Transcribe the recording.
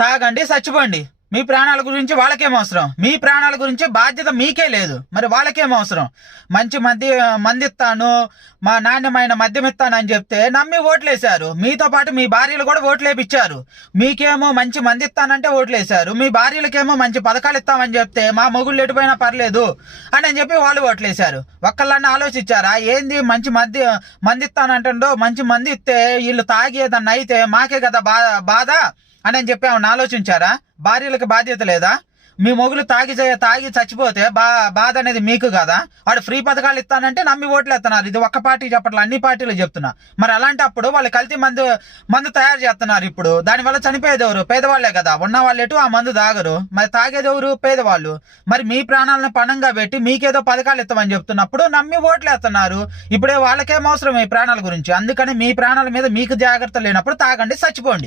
తాగండి చచ్చిపోండి. మీ ప్రాణాల గురించి వాళ్ళకేం అవసరం? మీ ప్రాణాల గురించి బాధ్యత మీకే లేదు. మరి వాళ్ళకేం అవసరం? మంచి మద్య మందిస్తాను మా నాణ్యమైన మద్యం అని చెప్తే నమ్మి ఓట్లేశారు. మీతో పాటు మీ భార్యలు కూడా ఓట్లేపిచ్చారు. మీకేమో మంచి మందిస్తానంటే ఓట్లేశారు. మీ భార్యలకేమో మంచి పథకాలు ఇస్తామని చెప్తే మా మొగుళ్ళు ఎటుపోయినా పర్లేదు అని అని చెప్పి వాళ్ళు ఓట్లేశారు. ఒక్కళ్ళని ఆలోచించారా? ఏంది మంచి మద్య మందిస్తానంటుండో మంచి మంది ఇస్తే వీళ్ళు తాగి ఏదన్నా అయితే మాకే కదా బా బాధ? అని అని చెప్పి ఆమెను ఆలోచించారా? భార్యలకు బాధ్యత లేదా? మీ మొగులు తాగి తాగి చచ్చిపోతే బా బాధ అనేది మీకు కదా? వాడు ఫ్రీ పథకాలు ఇస్తానంటే నమ్మి ఓట్లు ఎత్తున్నారు ఇది ఒక్క పార్టీ చెప్పట్లే అన్ని పార్టీలు చెప్తున్నా. మరి అలాంటప్పుడు వాళ్ళు కల్తీ మందు మందు తయారు చేస్తున్నారు ఇప్పుడు. దానివల్ల చనిపోయేది ఎవరు? పేదవాళ్ళే కదా. ఉన్న వాళ్ళు ఎటు ఆ మందు తాగరు? మరి తాగేది ఎవరు? పేదవాళ్ళు. మరి మీ ప్రాణాలను పణంగా పెట్టి మీకేదో పథకాలు ఇస్తామని చెప్తున్నప్పుడు నమ్మి ఓట్లు వేస్తున్నారు. ఇప్పుడే వాళ్ళకేం అవసరం మీ ప్రాణాల గురించి? అందుకని మీ ప్రాణాల మీద మీకు జాగ్రత్త లేనప్పుడు తాగండి చచ్చిపోండి.